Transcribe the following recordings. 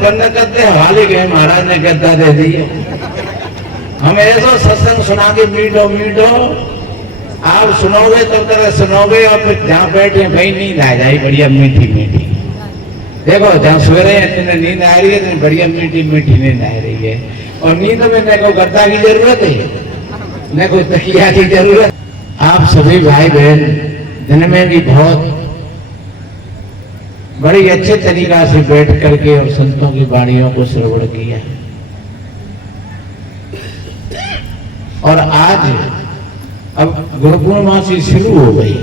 बंद करते हवाले गए, महाराज ने गद्दा दे दिया। हम ऐसा सत्संग सुना के मीठो मीठो आप सुनोगे तो तरह सुनोगे, और फिर जहाँ बैठे भाई नींद आ जाए बढ़िया मीठी मीठी। देखो जहाँ सो रहे हैं इतने नींद आ रही है, इतनी बढ़िया मीठी मीठी नींद आ रही है। और नींद में न कोई गद्दा की जरूरत है, न कोई तकिया की जरूरत। आप सभी भाई बहन दिन में भी बहुत बड़ी अच्छे तरीका से बैठ करके और संतों की वाणियों को श्रवण किया। और आज अब गुरु पूर्णिमासी शुरू हो गई,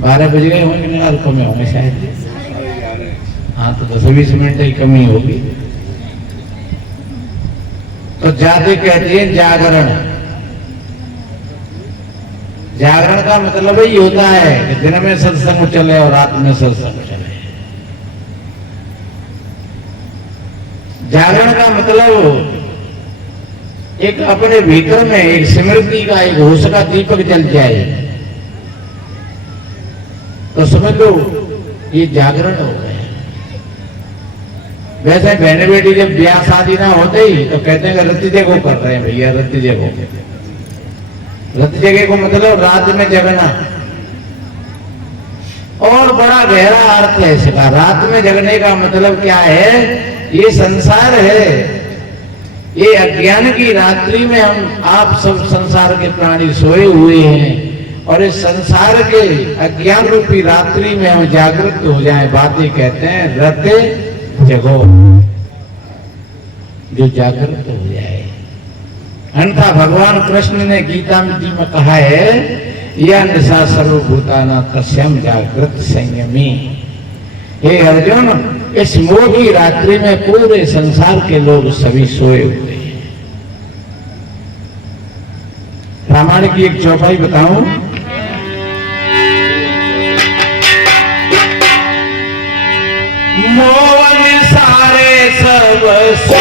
12 बज गए होंगे ना, कम होंगे शायद। हाँ तो 10-20 मिनट की कमी होगी। तो जाते कहते हैं जागरण। जागरण का मतलब ही होता है कि दिन में सत्संग चले और रात में सत्संग चले। जागरण का मतलब एक अपने भीतर में एक स्मृति का एक होश का दीपक जल जाए, तो समझ लो ये जागरण हो गया। वैसे बहने बेटी जब ब्याह शादी ना होते ही तो कहते हैं रत्ती जगह कर रहे हैं भैया, रत्ती जगह। रत्ती जगह को मतलब रात में जगना, और बड़ा गहरा अर्थ है इसका। रात में जगने का मतलब क्या है? ये संसार है, ये अज्ञान की रात्रि में हम आप सब संसार के प्राणी सोए हुए हैं, और इस संसार के अज्ञान रूपी रात्रि में हम जागृत हो जाएं। बातें कहते हैं रते जगो, जो जागृत हो जाए। अन्यथा भगवान कृष्ण ने गीता में कहा है, यह निशा सर्वभूताना तस्याम जागृत संयमी। हे अर्जुन, इस मोह की रात्रि में पूरे संसार के लोग सभी सोए हुए हैं। रामायण की एक चौपाई बताऊं। मोहन सारे सब सो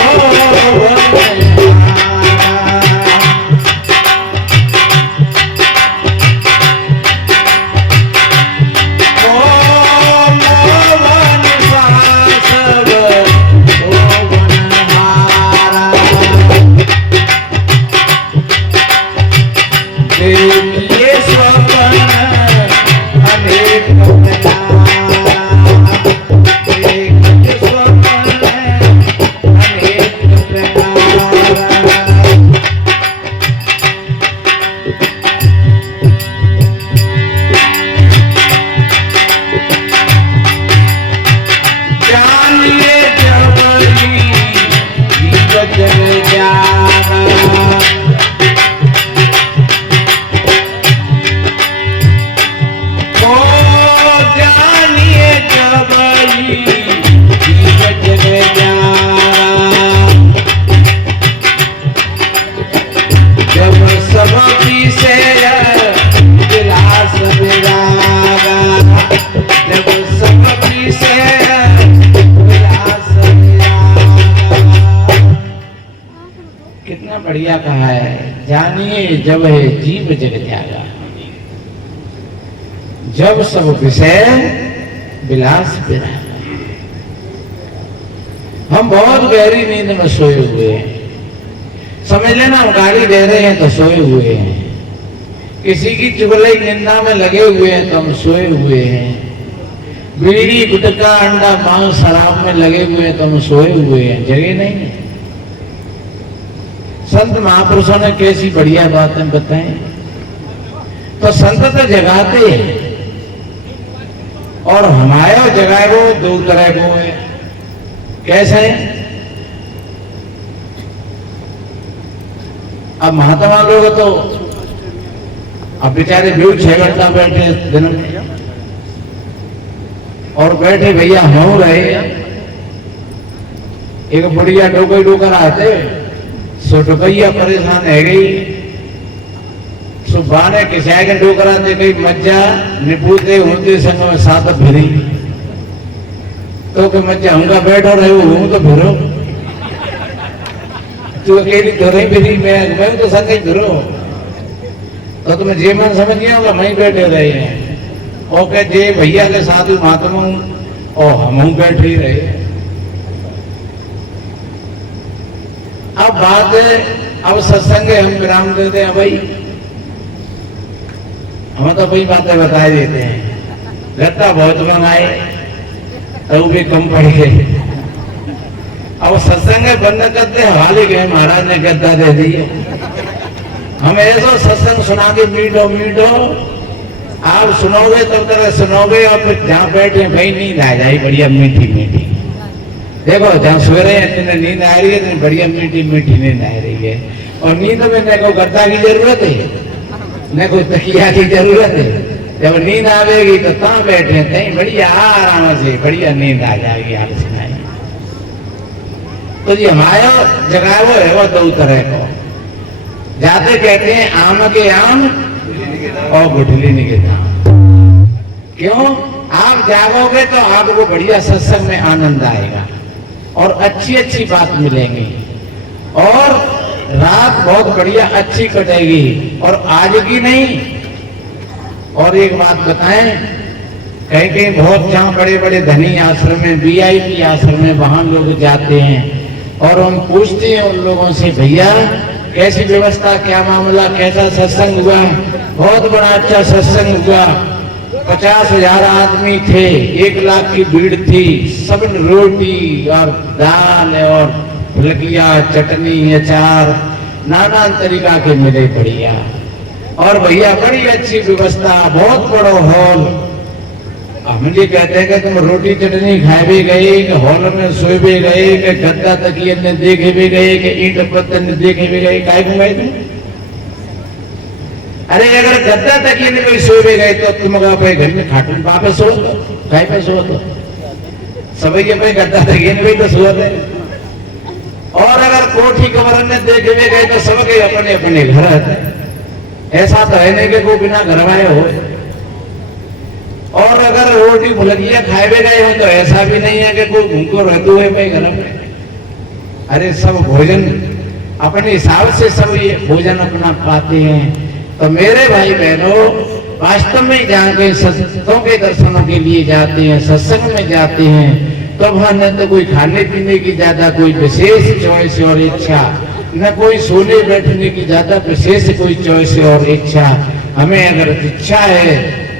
बढ़िया कहा है। जानिए जब है जीव जग त्यागा, जब सब विषय विलास विरागा। हम बहुत गहरी नींद में सोए हुए हैं। समझ लेना हम गाली दे रहे हैं तो सोए हुए हैं, किसी की चुगली निंदा में लगे हुए हैं तो हम सोए हुए हैं, बीड़ी गुटखा अंडा मांस शराब में लगे हुए हैं तो हम सोए हुए हैं, जगे नहीं है। संत महापुरुषों ने कैसी बढ़िया बातें बताई। तो संत तो जगाते हैं, और हमारे जगाए वो दो तरह को है। कैसे? अब महात्मा लोग तो अब बेचारे भीड़ 6 घंटा बैठे दिन में, और बैठे भैया हो रहे। एक बुढ़िया डोकर डोकर आते, सो डोकैया परेशान है गई, सो बाने किसाए के डोकरा दे गई मज्जा निपूते होते संग में साथ फिरी। तो कि मज्जा हूंगा बैठो रहे हूं तो फिरो, तू अकेली तो नहीं फिरी, मैं तो संग ही फिरो। तो तुम्हें जे मन समझ गया होगा, वहीं बैठे रहे हैं। और कह जे भैया के साथ ही महात्मा और हम बैठ ही रहे। अब बात है, अब सत्संग हम विराम देते हैं भाई, हम तो वही बातें बता देते हैं। गद्दा बहुत मंगाए तो भी कम पड़ गए। अब सत्संग बंद करते हवाले गए, महाराज ने गद्दा दे दिया। हम ऐसा सत्संग सुना के मीठो मीठो आप सुनोगे तब तक सुनोगे, और फिर जहाँ बैठे भाई नींद आ जाए बढ़िया मीठी मीठी। देखो जहाँ सो रहे हैं नींद आ रही है, बढ़िया मीठी मीठी नींद आ रही है। और नींद में न को गद्दा की जरूरत है, न कोई तकिया की जरूरत है। जब नींद आवेगी तो कहाँ बैठे कहीं बढ़िया आराम से बढ़िया नींद आ जाएगी। आप सुनाई तो जी हमारा जगावो है वो दो तरह को। जाते कहते हैं आम के आम और गुठली निकलता। क्यों? आप जागोगे तो आपको बढ़िया सत्संग में आनंद आएगा और अच्छी अच्छी बात मिलेंगी, और रात बहुत बढ़िया अच्छी कटेगी, और आज की नहीं। और एक बात बताएं, कहीं कहीं बहुत जहाँ बड़े बड़े धनी आश्रम में, VIP आश्रम में, वहां लोग जाते हैं और हम पूछते हैं उन लोगों से, भैया कैसी व्यवस्था, क्या मामला, कैसा सत्संग हुआ? बहुत बड़ा अच्छा सत्संग हुआ, 50,000 आदमी थे, 1 लाख की भीड़ थी, सब रोटी और दाल और फुलकिया, चटनी, अचार, नाना तरीका के मिले बढ़िया। और भैया बड़ी अच्छी व्यवस्था, बहुत बड़ा हॉल। हम ये कहते हैं कि तुम रोटी चटनी खाए भी गए, कि हॉल में सोए भी गए, कि गद्दा तकिए ने देखे भी गए, कि ईंट पत्थर ने देखे भी गए, काय को गए तुम? अरे अगर गद्दा तकिए ने कोई सोए भी गए तो तुम अपने घर में खाटून वापस सो तो काय पे सो तो सभी के पे गद्दा तकिए ने भी तो सोते। और अगर कोठी कमर ने देखे भी गए तो सबके अपने अपने घर है। ऐसा तो है नहीं कि कोई बिना घर आए हो। और अगर रोटी फुलकिया खाए भी गए हो तो ऐसा भी नहीं है कि कोई भूखो रहते हुए भाई घर में। अरे सब भोजन अपने हिसाब से सब ये भोजन अपना पाते हैं। तो मेरे भाई बहनों, वास्तव में जहाँ के संतों के दर्शनों के लिए जाते हैं, सत्संग में जाते हैं, तो वहां न तो कोई खाने पीने की ज्यादा कोई विशेष चॉइस और इच्छा, न कोई सोने बैठने की ज्यादा विशेष कोई चॉइस और इच्छा। हमें अगर इच्छा है,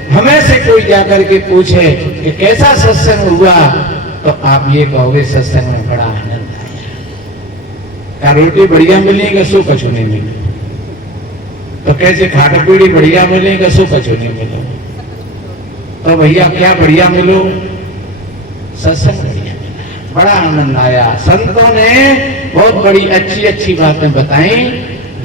हमें से कोई जाकर के पूछे कि कैसा सत्संग हुआ, तो आप ये कहोगे सत्संग में बड़ा आनंद आया। क्या रोटी बढ़िया मिलेगी? सो कछु नहीं मिलेगी। तो कैसे खाट पीड़ी बढ़िया मिलेगा? सो कछु नहीं मिलो। तो भैया क्या बढ़िया मिलो? सत्संग बढ़िया मिला, बड़ा आनंद आया। संतों ने बहुत बड़ी अच्छी अच्छी बातें बताई,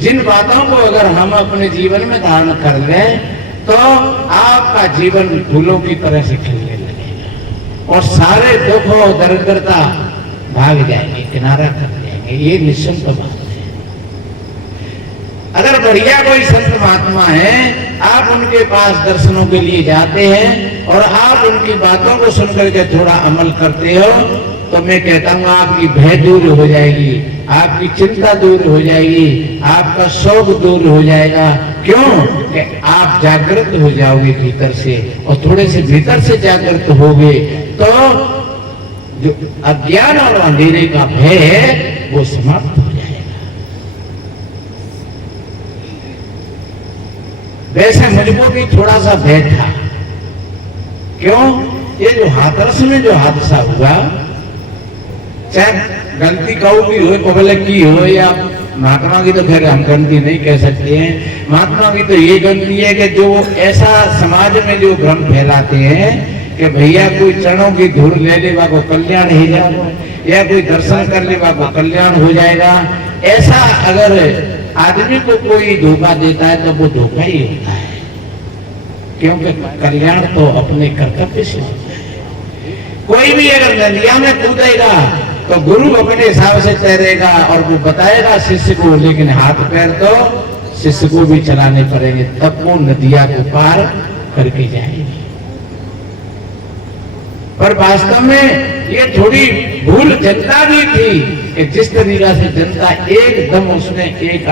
जिन बातों को अगर हम अपने जीवन में धारण कर लें तो आपका जीवन फूलों की तरह से खिलने लगेगा और सारे दुख और दरिद्रता भाग जाएंगे, किनारा कर जाएंगे। ये निश्चिंत बात है। अगर बढ़िया कोई संत महात्मा है, आप उनके पास दर्शनों के लिए जाते हैं और आप उनकी बातों को सुनकर के थोड़ा अमल करते हो, तो मैं कहता हूँ आपकी भय दूर हो जाएगी, आपकी चिंता दूर हो जाएगी, आपका शोक दूर हो जाएगा। क्यों? कि आप जागृत हो जाओगे भीतर से, और थोड़े से भीतर से जागृत होगे तो जो अज्ञान और अंधेरे का भय है वो समाप्त हो जाएगा। वैसे मुझको भी थोड़ा सा भय था। क्यों? ये जो हाथरस में जो हादसा हुआ, चाहे गलती कहूं भी हो, पब्लिक की हो या महात्मा की, तो खैर हम गलती नहीं कह सकते हैं। महात्मा की तो ये गलती है कि जो ऐसा समाज में जो भ्रम फैलाते हैं कि भैया कोई चरणों की धूल ले लेवा को कल्याण ही जाएगा, या कोई दर्शन कर लेवा को कल्याण हो जाएगा। ऐसा अगर आदमी को कोई धोखा देता है तो वो धोखा ही होता है, क्योंकि कल्याण तो अपने कर्तव्य से होता है। कोई भी अगर नदिया में कूदेगा तो गुरु अपने हिसाब से तैरेगा और वो बताएगा शिष्य को, लेकिन हाथ पैर तो शिष्य को भी चलाने पड़ेंगे, तब वो नदिया को पार करके जाएगी। पर वास्तव में ये थोड़ी भूल जनता भी थी कि जिस तरीका से जनता एकदम उसने एक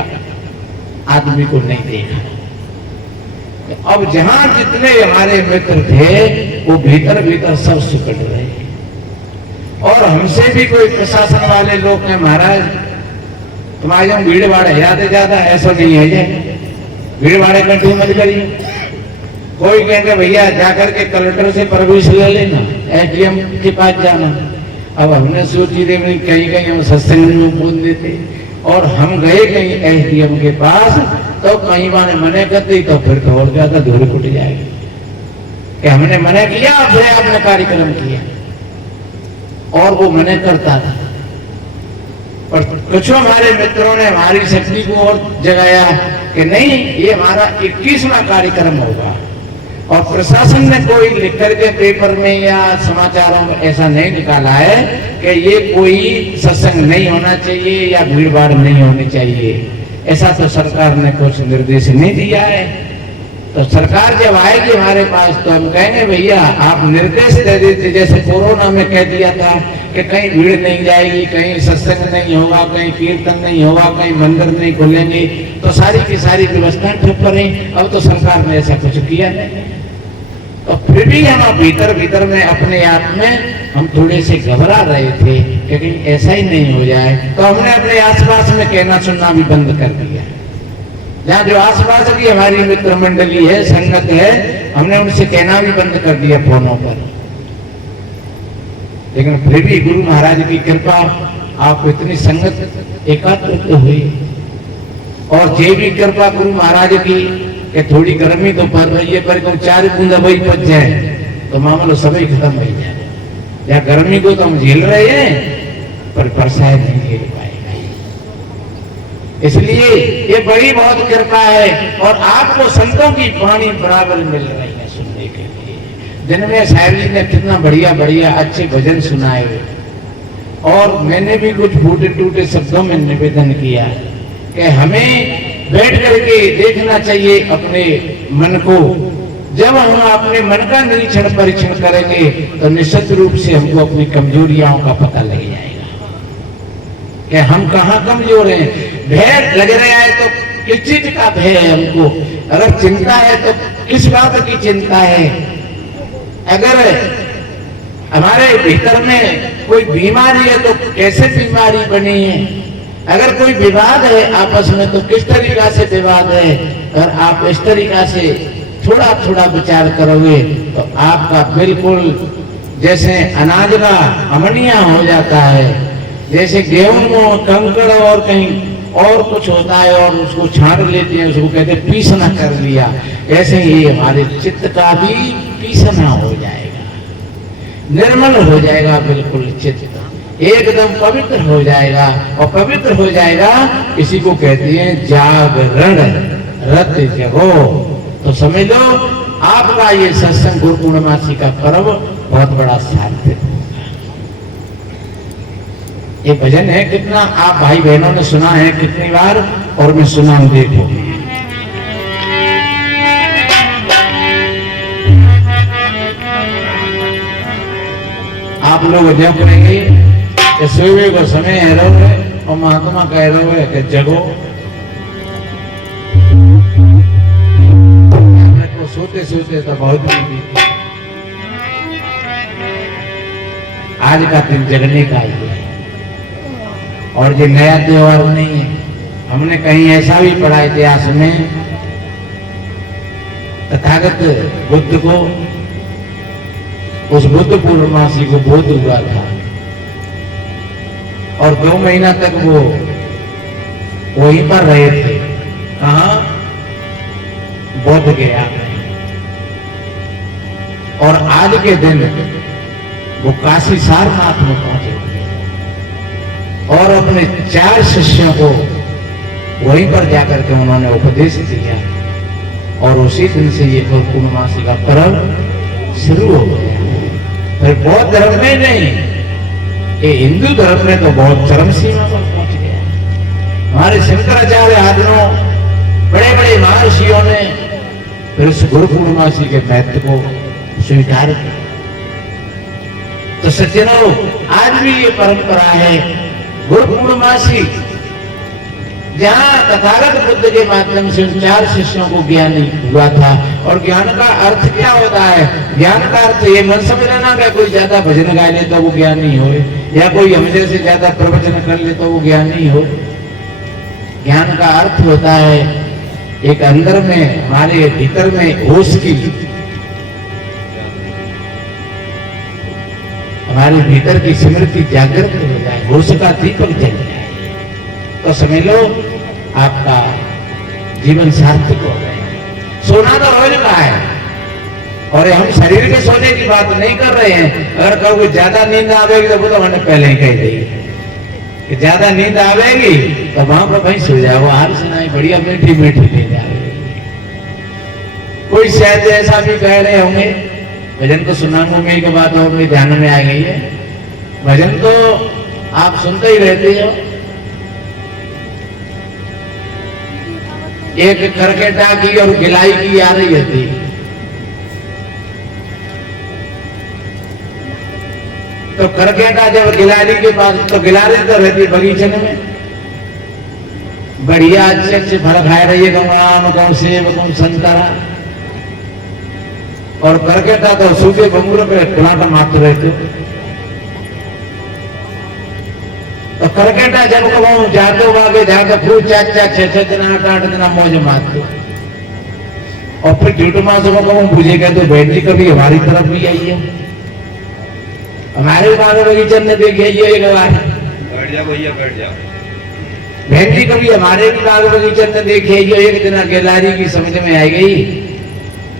आदमी को नहीं देखा। अब जहां जितने हमारे मित्र थे वो भीतर भीतर सब सिकट रहे, और हमसे भी कोई प्रशासन वाले लोग हैं महाराज, तुम्हारे जब भीड़ भाड़ है ज्यादा ऐसा नहीं है जे भीड़ भाड़े कंट्री मत करिए। कोई कहेंगे भैया जाकर के कलेक्टर से परमिशन ले लेना, एसडीएम के पास जाना। अब हमने सोची थे कहीं कहीं हम सत्संग में बोल देते और हम गए कहीं एसडीएम के पास तो कहीं माने मने करते तो फिर तो और ज्यादा धूल फुट जाएगी कि हमने मना किया फिर आपने कार्यक्रम किया और वो मना करता था। पर कुछ हमारे मित्रों ने हमारी शक्ति को और जगाया कि नहीं ये हमारा 21वां कार्यक्रम होगा और प्रशासन ने कोई लिख करके पेपर में या समाचारों में ऐसा नहीं निकाला है कि ये कोई सत्संग नहीं होना चाहिए या भीड़ भाड़ नहीं होनी चाहिए। ऐसा तो सरकार ने कुछ निर्देश नहीं दिया है। तो सरकार जब आएगी हमारे पास तो हम कहेंगे भैया आप निर्देश दे देते, जैसे कोरोना में कह दिया था कि कहीं भीड़ नहीं जाएगी, कहीं सत्संग नहीं होगा, कहीं कीर्तन नहीं होगा, कहीं मंदिर नहीं खुलेंगे, तो सारी की सारी व्यवस्थाएं ठप रही। अब तो सरकार ने ऐसा कुछ किया नहीं। तो फिर भी हम भीतर में अपने आप में हम थोड़े से घबरा रहे थे कि कहीं ऐसा ही नहीं हो जाए। तो हमने अपने आसपास में कहना सुनना भी बंद कर दिया। जहाँ जो आसपास की हमारी मित्र मंडली है, संगत है, हमने उनसे कहना भी बंद कर दिया फोनों पर। लेकिन फिर भी गुरु महाराज की कृपा, आप इतनी संगत एकत्र हुई और जे भी कृपा गुरु महाराज की कि थोड़ी गर्मी तो पड़ रही है पर 4 बूंदा वही बच जाए तो मामला सभी खत्म हो जाए। या गर्मी को तो हम झेल रहे हैं पर बरसात नहीं झेल पाएगा। इसलिए ये बड़ी बहुत कृपा है और आपको संतों की वाणी बराबर मिल रही है सुनने के लिए। दिन में साहिब जी ने कितना बढ़िया बढ़िया अच्छे भजन सुनाए और मैंने भी कुछ फूटे टूटे शब्दों में निवेदन किया कि हमें बैठ करके देखना चाहिए अपने मन को। जब हम अपने मन का निरीक्षण परीक्षण करेंगे तो निश्चित रूप से हमको अपनी कमजोरियों का पता लग जाएगा कि हम कहाँ कमजोर हैं। भय लग रहा है तो किस चीज का भय है हमको, अगर चिंता है तो किस बात की चिंता है, अगर हमारे भीतर में कोई बीमारी है तो कैसे बीमारी बनी है, अगर कोई विवाद है आपस में तो किस तरीका से विवाद है। अगर आप इस तरीका से थोड़ा थोड़ा विचार करोगे तो आपका बिल्कुल जैसे अनाज का अमनिया हो जाता है, जैसे गेहूं में कंकड़ और कहीं और कुछ होता है और उसको छांट लेते हैं, उसको कहते हैं पीसना कर लिया, ऐसे ही हमारे चित्त का भी पीसना हो जाएगा, निर्मल हो जाएगा, बिल्कुल चित्त एकदम पवित्र हो जाएगा। और पवित्र हो जाएगा इसी को कहते हैं जागरण रत जगो। तो समझ लो आपका ये सत्संग गुरु पूर्णमासी का पर्व बहुत बड़ा सार्थक होगा। ये भजन है कितना आप भाई बहनों ने सुना है कितनी बार और मैं सुना हूं, देखो आप लोग जब करेंगे कि सुबह को समय है रहो और महात्मा कह रहे हो कि जगो। तो सोते सोते तो बहुत बीती, आज का दिन जगने का ही है और ये नया त्योहार नहीं है। हमने कहीं ऐसा भी पढ़ा इतिहास में, तथागत बुद्ध को उस बुद्ध पूर्णमासी को बोध हुआ था और 2 महीना तक वो वहीं पर रहे थे। कहाँ? बोध गया। और आज के दिन वो काशी सारनाथ में पहुंचे और अपने 4 शिष्यों को वहीं पर जाकर के उन्होंने उपदेश दिया और उसी दिन से ये पूर्णमासी का पर्व शुरू हो गया। फिर बौद्ध धर्म में नहीं, ये हिंदू धर्म में तो बहुत चरम सीमा पर पहुंच गया। हमारे शंकराचार्य आदियों बड़े बड़े महर्षियों ने फिर उस गुरु पूर्णमासी के महत्व को स्वीकार किया। तो सज्जनों आज भी ये परंपरा है गुरु पूर्णमासी, जहाँ तथागत बुद्ध के माध्यम से 4 शिष्यों को ज्ञान हुआ था। और ज्ञान का अर्थ क्या होता है? ज्ञान का अर्थ ये मन समझ लेना कि कोई ज्यादा भजन गा ले तो वो ज्ञानी हो, या कोई हमसे से ज्यादा प्रवचन कर ले तो वो ज्ञानी हो। ज्ञान का अर्थ होता है एक अंदर में, हमारे भीतर में होश की, हमारे भीतर की स्मृति जागृत हो जाए, होश का दीपक जल जाए, तो समझ लो आपका जीवन सार्थक हो गया। सोना तो रोज का है, और हम शरीर के सोने की बात नहीं कर रहे हैं। अगर कहोगे ज्यादा नींद आवेगी तो वो तो मैंने पहले ही कह दी कि ज्यादा नींद आवेगी तो वहां पर वहीं सो जाओ, हार सुनाई बढ़िया मीठी मीठी नींद आवेगी। कोई शायद ऐसा भी कह रहे होंगे, भजन तो सुनाऊंगा मैं, एक बात और मेरे ध्यान में आ गई है, भजन तो आप सुनते ही रहते हो। एक करकेटा की और गिलाई की आ रही थी, तो करकेटा जब गिलारी के पास, तो गिलारी तो रहती बगीचे में, बढ़िया अच्छे अच्छे फल खाए रही है, कहूँ सेब कहूँ संतरा, और करकेटा तो सूखे बंगूर पे टमाटर मारते रहते। तो करकेटा जब कहूँ जाते आगे जाकर खूब 4-4 6-6 दिन 8-8 दिन मौज मारते, और फिर झूठ मासों को कहूँ पूछेगा तो बहन जी कभी हमारी तरफ भी आई है, हमारे बाग बगीचे ने देखी है एक बार, बैठ जा भैया बैठ जा, बहन जी कभी हमारे भी बाग बगीचे ने देखी है। एक दिन गिलारी की समझ में आ गई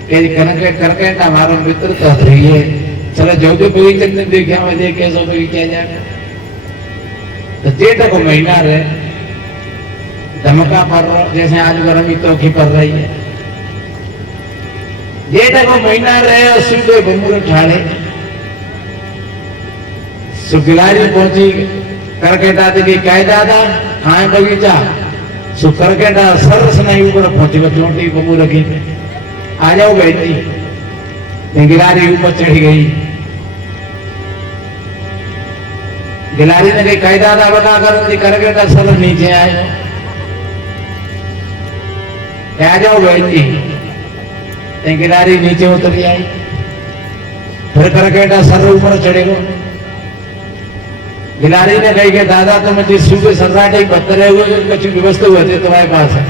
कि करकेटा हमारा मित्र तो रही है, चलो जो भी बगीचे ने देखा मैं देखे सो बगीचा जाए। तो जेठ को महीना रहे, धमका पड़ रहा, जैसे आज गर्मी तो पड़ रही है, जेठ को महीना रहे और सूखे बंगूर ठाड़े। गिलारी पहुंची, करकेटा देखी, कह दादा हाँ बगीचा, सो करकेटा सरस नहीं ऊपर पहुंची, चोटी बंगू रखी, आ जाओ बैठी। गिलारी ऊपर चढ़ी गई, गिलारी ने कही कह दादा बता कर, करकेटा सरस नीचे आए, आ जाओ बैठी। गिलारी नीचे उतरी आई, फिर करकेटा सर ऊपर चढ़ेगा। गिलारी ने कही कि दादा तुम जिस सूखे सर्राटे बतरे हुए कुछ व्यवस्था हुए थे तुम्हारे पास है।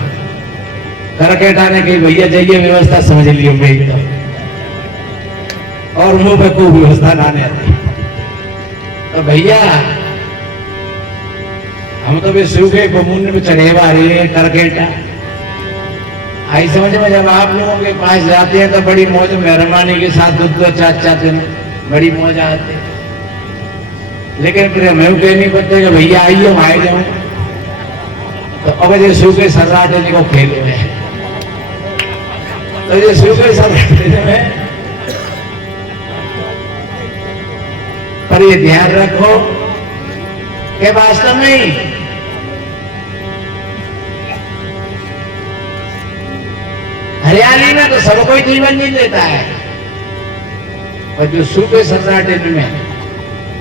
करकेटा ने कही भैया जाइए व्यवस्था समझ लियो मेरी तो, और मुंह पे कोई व्यवस्था लाने आती। तो भैया हम तो भी सूखे बमून में चढ़े रहे हैं, करकेटा आई समझ में। जब आप लोगों के पास जाते हैं तो बड़ी मौज मेहरबानी के साथ दूध चाहते हैं, बड़ी मौज आती है, लेकिन फिर मैं कह नहीं पड़ते कि भैया आइए हम आए जाऊं, तो अब ये सूखे सर्राटे जी को खेले में, तो ये सूखे सर्राटे में, पर ये ध्यान रखो कि वास्तव में हरियाली में तो सब कोई जीवन जी लेता है, और जो सूखे सर्राटे में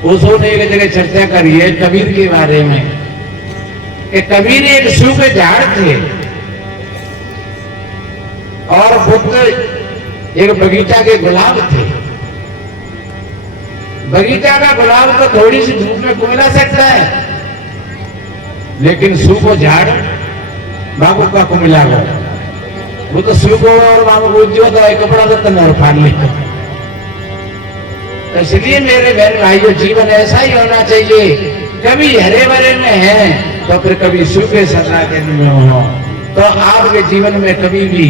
उसो ने एक जगह चर्चा करी है कबीर के बारे में, कि कबीर एक सूखे झाड़ थे और बुद्ध एक बगीचा के गुलाब थे। बगीचा का गुलाब तो थोड़ी सी धूप में कोयला सकता है, लेकिन सूखो झाड़ बाबू का को मिला वो तो सूखो, और बाबू उज्जो तो कपड़ा तो तन फाड़ लेता। तो इसलिए मेरे बहन भाइयों जीवन ऐसा ही होना चाहिए, कभी हरे भरे में है तो फिर कभी सूखे सर्राटे में हो, तो आपके जीवन में कभी भी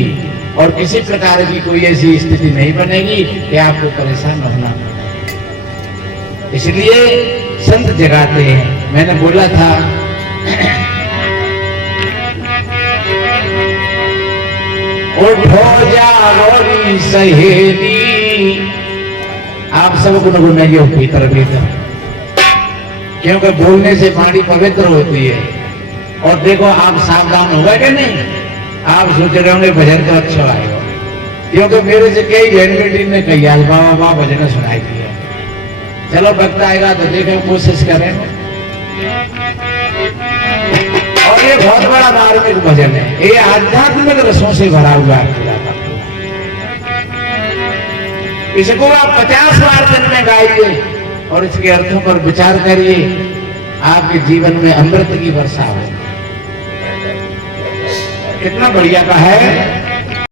और किसी प्रकार की कोई ऐसी स्थिति नहीं बनेगी कि आपको परेशान होना पड़े। इसलिए संत जगाते हैं। मैंने बोला था उठो जागोरी सहेली, आप सबको गुनगुनाइए भीतर भीतर, क्योंकि बोलने से वाणी पवित्र होती है। और देखो आप सावधान होगा कि नहीं, आप सोच रहे होंगे भजन तो अच्छा आएगा, क्योंकि मेरे से कई बहन बेटी ने कही आज बाबा भजन सुनाई दिया। चलो वक्त आएगा तो देखें, कोशिश करें। और ये बहुत बड़ा धार्मिक भजन है, ये आध्यात्मिक रसों से भरा हुआ है। इसको आप 50 बार दिन में गाइए और इसके अर्थों पर विचार करिए, आपके जीवन में अमृत की वर्षा हो। कितना बढ़िया का है।